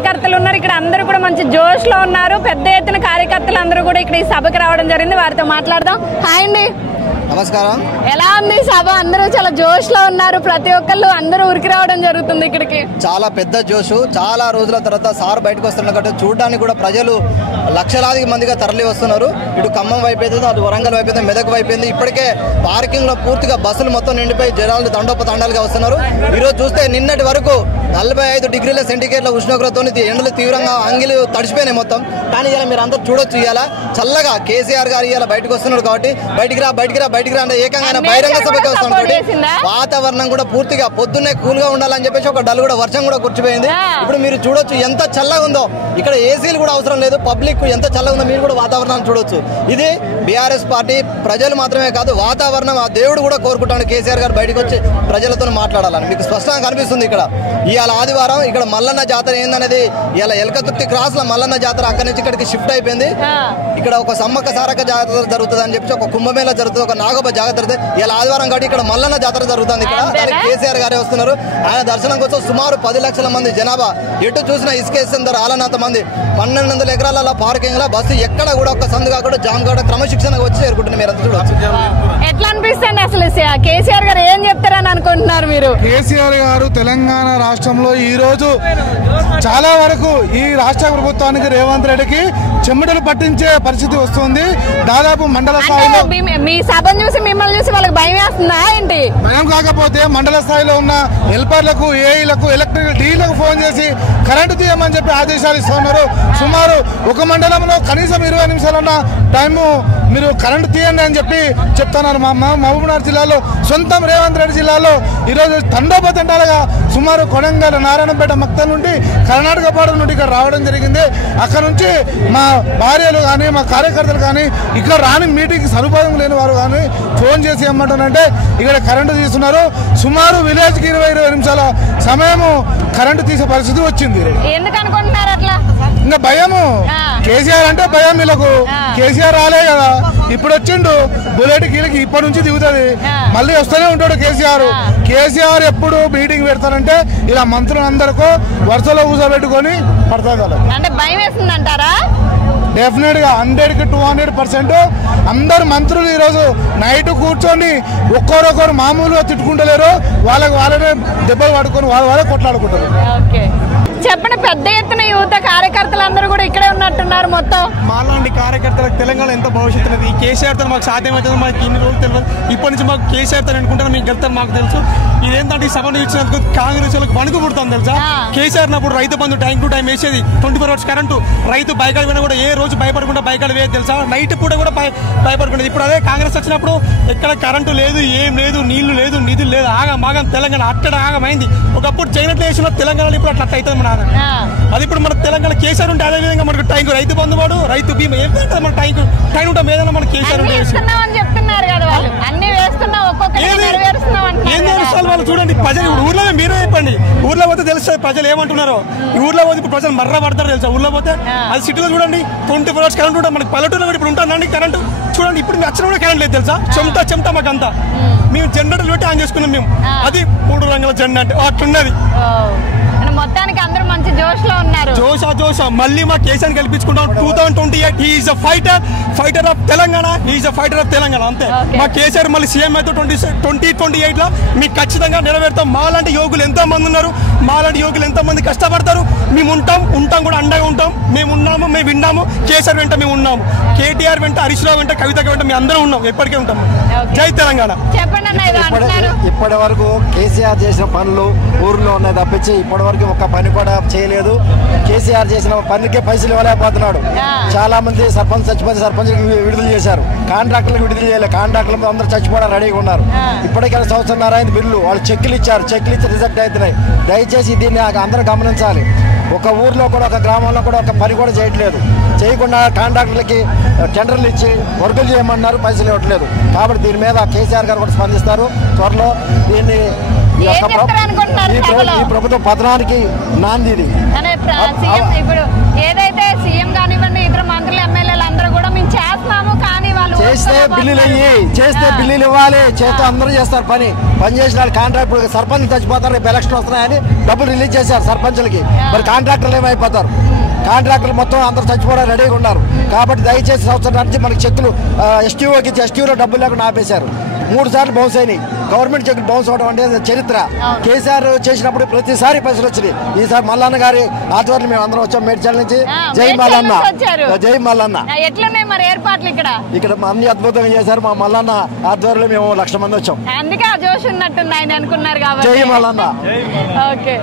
కార్యకర్తలు ఉన్నారు ఇక్కడ అందరూ కూడా మంచి జోష్ లో ఉన్నారు. పెద్ద ఎత్తున కార్యకర్తలు అందరూ కూడా ఇక్కడ ఈ సభకి రావడం జరిగింది. వారితో మాట్లాడదాం. హాయ్ అండి, నమస్కారం. ఎలా ఉంది సభ? అందరూ చాలా జోష్ లో ఉన్నారు. ప్రతి ఒక్కళ్ళు అందరూ ఉరికి రావడం జరుగుతుంది ఇక్కడికి. చాలా పెద్ద జోషు. చాలా రోజుల తర్వాత సార్ బయటకు వస్తున్నారు కాబట్టి చూడడానికి కూడా ప్రజలు లక్షలాది మందిగా తరలి వస్తున్నారు. ఇటు ఖమ్మం వైపు, అటు వరంగల్ వైపు, మెదక్ వైపు ఇప్పటికే పార్కింగ్ లో పూర్తిగా బస్సులు మొత్తం నిండిపోయి జనాలు తండోపతండాలుగా వస్తున్నారు. ఈరోజు చూస్తే నిన్నటి వరకు 45 డిగ్రీల సెంటిగ్రేడ్ల ఉష్ణోగ్రతతో ఎండలు తీవ్రంగా అంగిలు తడిసిపోయినాయి మొత్తం. కానీ ఇలా మీరు అందరూ చూడొచ్చు, ఇవాళ చల్లగా కేసీఆర్ గారు ఇవాళ బయటకు వస్తున్నాడు కాబట్టి బయటికి రా అంటే ఏకంగా బహిరంగ సభకి వస్తున్నాడు. వాతావరణం కూడా పూర్తిగా పొద్దున్నే కూల్ గా ఉండాలని చెప్పేసి ఒక డల్ కూడా వర్షం కూడా కూర్చిపోయింది. ఇప్పుడు మీరు చూడొచ్చు ఎంత చల్లగా ఉందో. ఇక్కడ ఏసీలు కూడా అవసరం లేదు. పబ్లిక్ ఎంత చల్లగా ఉందో మీరు కూడా వాతావరణాన్ని చూడొచ్చు. ఇది బీఆర్ఎస్ పార్టీ ప్రజలు మాత్రమే కాదు, వాతావరణం ఆ దేవుడు కూడా కోరుకుంటాడు కేసీఆర్ గారు బయటకు వచ్చి ప్రజలతో మాట్లాడాలని. మీకు స్పష్టంగా కనిపిస్తుంది. ఇక్కడ ఇవాళ ఆదివారం ఇక్కడ మల్లన్న జాతర ఏందనేది ఇవాళ ఎలకతుర్తి క్రాస్ లో మల్లన్న జాతర అక్కడి నుంచి ఇక్కడికి షిఫ్ట్ అయిపోయింది. ఇక్కడ ఒక సమ్మక్క సారక్క జాతర జరుగుతుంది అని చెప్పి, ఒక కుంభమేళ జరుగుతుంది, ఒక నాగోబ జాతర జరుగుతుంది. ఇలా ఆదివారం కాబట్టి ఇక్కడ మల్లన్న జాతర జరుగుతుంది. ఇక్కడ దానికి కేసీఆర్ గారే వస్తున్నారు. ఆయన దర్శనం కోసం సుమారు 10 లక్షల మంది జనాభా. ఎటు చూసినా ఇసుకేసేందరు ఆలనంత మంది. 1200 ఎకరాల పార్కింగ్ లో బస్సు ఎక్కడ కూడా ఒక సందు కాకుండా జామ్ కాకుండా క్రమశిక్షణగా వచ్చి చేరుకుంటుంది. మీరు అంతా చూడవచ్చు. ఎట్లా అనిపిస్తుంది అసలు కేసీఆర్ గారు ఏం చెప్తారని అనుకుంటున్నారు మీరు? కేసీఆర్ గారు తెలంగాణ రాష్ట్రంలో ఈ రోజు చాలా వరకు ఈ రాష్ట్ర ప్రభుత్వానికి రేవంత్ రెడ్డికి చెమటలు పట్టించే పరిస్థితి వస్తుంది. దాదాపు మండల స్థాయిలో మీ సభను చూసి మిమ్మల్ని చూసి వాళ్ళకి భయం వేస్తుందా ఏంటి? భయం కాకపోతే మండల స్థాయిలో ఉన్న హెల్పర్లకు, ఏఈలకు, ఎలక్ట్రికల్ డీలకు ఫోన్ చేసి కరెంటు తీయమని చెప్పి ఆదేశాలు ఇస్తున్నారు. సుమారు ఒక మండలంలో కనీసం 20 నిమిషాలున్న టైము మీరు కరెంటు తీయండి అని చెప్పి చెప్తున్నారు. మహబూబ్నగర్ జిల్లాలో సొంతం రేవంత్ రెడ్డి జిల్లాలో ఈరోజు తండోపతండాలుగా సుమారు కొడంగల్, నారాయణపేట, మక్తల్ నుండి కర్ణాటక బార్డర్ నుండి ఇక్కడ రావడం జరిగింది. అక్కడ నుంచి మా భార్యలు కానీ మా కార్యకర్తలు కానీ ఇక్కడ రాని మీటింగ్ సదుపాయం లేని వారు కానీ ఫోన్ చేసి ఏమంటారంటే ఇక్కడ కరెంటు తీస్తున్నారు. సుమారు విలేజ్కి 20 నిమిషాల సమయము కరెంటు తీసే పరిస్థితి వచ్చింది. ఎందుకు అనుకుంటున్నారు అట్లా? ఇంకా భయము. కేసీఆర్ అంటే భయం వీళ్ళకు. కేసీఆర్ రాలే కదా, ఇప్పుడు వచ్చిండు. బుల్లెట్ కీలకి ఇప్పటి నుంచి దిగుతుంది, మళ్ళీ వస్తూనే ఉంటాడు కేసీఆర్. కేసీఆర్ ఎప్పుడు మీటింగ్ పెడతారంటే ఇలా మంత్రులందరికీ వరుసలో కూర్చోబెట్టుకొని పడతారు. అంటే భయం వేస్తుంది అంటారా? డెఫినెట్ గా 100కి 200% అందరు మంత్రులు ఈరోజు నైట్ కూర్చొని ఒక్కొక్కరు మామూలుగా తిట్టుకుంటలేరు. వాళ్ళనే దెబ్బలు పడుకొని వాళ్ళే కొట్లాడుకుంటారు. చెప్పండి, పెద్ద ఎత్తున యువత కార్యకర్తలు అందరూ కూడా ఇక్కడే ఉన్నట్టున్నారు. మొత్తం మాలాంటి కార్యకర్తలకు తెలంగాణ ఎంత భవిష్యత్తు లేదు. ఈ కేసీఆర్ తో మాకు సాధ్యమవుతుంది. మాకు ఇన్ని రోజులు తెలియదు. ఇప్పటి నుంచి మాకు కేసీఆర్ తో అనుకుంటాను మీకు గెలుతారు మాకు తెలుసు. ఇదేంటంటే ఈ సభను ఇచ్చినందుకు కాంగ్రెస్ వాళ్ళకి వణుకు పుడుతుంది తెలుసా. కేసీఆర్ నప్పుడు Rythu Bandhu time to time వేసేది, 24 hours కరెంటు. రైతు బైకాలు వినా కూడా ఏ రోజు భయపడకుండా బైకాలు వేయదు తెలుసా. నైట్ పూట కూడా భయపడుకునేది. ఇప్పుడు అదే కాంగ్రెస్ వచ్చినప్పుడు ఎక్కడ కరెంటు లేదు, ఏం లేదు, నీళ్లు లేదు, నిధులు లేదు, ఆగం తెలంగాణ అక్కడ ఆగమైంది. ఒకప్పుడు జగన్ వేసిన తెలంగాణలో ఇప్పుడు అట్లా అవుతుంది మన. అది ఇప్పుడు మన తెలంగాణ కేసీఆర్ ఉంటే అదే విధంగా మనకు టైం రైతు బంధు వాడు, రైతు బీమా ఏం మన టైం ఉంటాం ఏదైనా మన కేసీఆర్ వాళ్ళు చూడండి. ప్రజలు ఇప్పుడు ఊర్లో మీరే చెప్పండి, ఊర్లో పోతే తెలుస్తుంది ప్రజలు ఏమంటున్నారో. ఈ ఊర్లో పోతే ఇప్పుడు ప్రజలు మర్ర పడతారు తెలుసా. ఊర్లో పోతే అది సిటీలో చూడండి 24 hours కరెంట్ ఉంటాం. మనకి పల్లెటూరులో కూడా ఇప్పుడు ఉంటుందండి కరెంటు. చూడండి ఇప్పుడు అచ్చిన కూడా కరెంట్ లేదు తెలుసా. చెమట మాకంతా. మేము జనరేటర్లు పెట్టి ఆన్ చేసుకున్నాం మేము. అది 3 రంగుల జెండా అంటే అట్లున్నది. మొత్తానికి అందరూ మంచి జోష్ లో ఉన్నారు. జోషా మళ్ళీ మా కేసీఆర్ గెలిపించుకుంటాం. 2028 he's a fighter of Telangana. He's a fighter of Telangana అంతే. మా కేసీఆర్ మళ్ళీ సీఎం అయితే 2028 లో మీకు ఖచ్చితంగా నెరవేరుతాం. మాలాంటి యోగులు ఎంతో మంది ఉన్నారు. మాలాంటి యోగులు ఎంతో మంది కష్టపడతారు. మేము ఉంటాం కూడా అండగా ఉంటాం. మేము ఉన్నాము, మేము విన్నాము. కేసీఆర్ వెంట మేము ఉన్నాము. కేటీఆర్ వెంట, హరీష్ రావు వెంట, కవిత వెంట మేము అందరం ఉన్నాం. ఎప్పటికే ఉంటాము. జై తెలంగాణ. ఇప్పటి వరకు కేసీఆర్ చేసిన పనులు ఊర్లో ఉన్నాయి తప్పించి ఇప్పటి వరకు ఒక పని కూడా చేయలేదు. కేసీఆర్ చేసిన పనికి పైసలు ఇవ్వలేకపోతున్నాడు. చాలా మంది సర్పంచ్ చచ్చిపోతే సర్పంచ్ విడుదల చేశారు, కాంట్రాక్టర్లకు విడుదల చేయలేదు. కాంట్రాక్టర్లు అందరూ చచ్చిపోవడం రెడీగా ఉన్నారు. ఇప్పటికే 1.5 సంవత్సరాల బిల్లు వాళ్ళు చెక్కులు ఇచ్చి రిజెక్ట్ అవుతున్నాయి. దయచేసి దీన్ని అందరూ గమనించాలి. ఒక ఊర్లో కూడా, ఒక గ్రామంలో కూడా ఒక పని కూడా చేయకుండా కాంట్రాక్టర్లకి టెండర్లు ఇచ్చి వర్కులు చేయమన్నారు, పైసలు ఇవ్వట్లేదు. కాబట్టి దీని మీద కేసీఆర్ గారు కూడా స్పందిస్తారు త్వరలో. దీన్ని ఈ ప్రభుత్వ పతనానికి నాంది ఇది. ఇప్పుడు ఏదైతే సీఎం కానివ్వండి, ఇతర మంత్రులు, ఎమ్మెల్యేలు అందరూ కూడా మేము చేస్తున్నాం చేస్తున్నాము కానీ వాళ్ళు చేస్తే బిల్లులు చేస్తే బిల్లులు ఇవ్వాలి. చేస్తే అందరూ చేస్తారు పని చేసిన వాళ్ళు కాంట్రాక్ట్. ఇప్పుడు సర్పంచ్ చచ్చిపోతారు, రేపు ఎలక్షన్ వస్తున్నాయని డబ్బులు రిలీజ్ చేశారు సర్పంచులకి. మరి కాంట్రాక్టర్లు ఏమైపోతారు? కాంట్రాక్టర్లు మొత్తం అందరూ చచ్చిపోవడానికి రెడీగా ఉన్నారు. కాబట్టి దయచేసి సంవత్సరం నుంచి మనకి చెక్కులు ఎస్టీఓకి ఇచ్చి ఎస్టీఓలో డబ్బులు లేకుండా ఆపేశారు. 3 సార్లు బౌన్స్ అయినాయి. గవర్నమెంట్ చెక్కులు బౌన్స్ అవడం అంటే చరిత్ర. కేసీఆర్ చేసినప్పుడు ప్రతిసారి పైసలు వచ్చినాయి. ఈసారి మల్లన్న గారి ఆధ్వర్యంలో మేము అందరం వచ్చాం మేడ్చల్ నుంచి. జై మల్లన్న, జై మల్లన్న. ఎట్లున్నాయి మరి ఏర్పాట్లు ఇక్కడ? ఇక్కడ అన్ని అద్భుతంగా చేశారు. మా మల్లన్న ఆధ్వర్యంలో మేము 1,00,000 మంది వచ్చాం. అందుకే ఆ జోష్ ఉన్నట్టుంది ఆయన అనుకున్నారు కాబట్టి. జై మల్లన్న. ఓకే.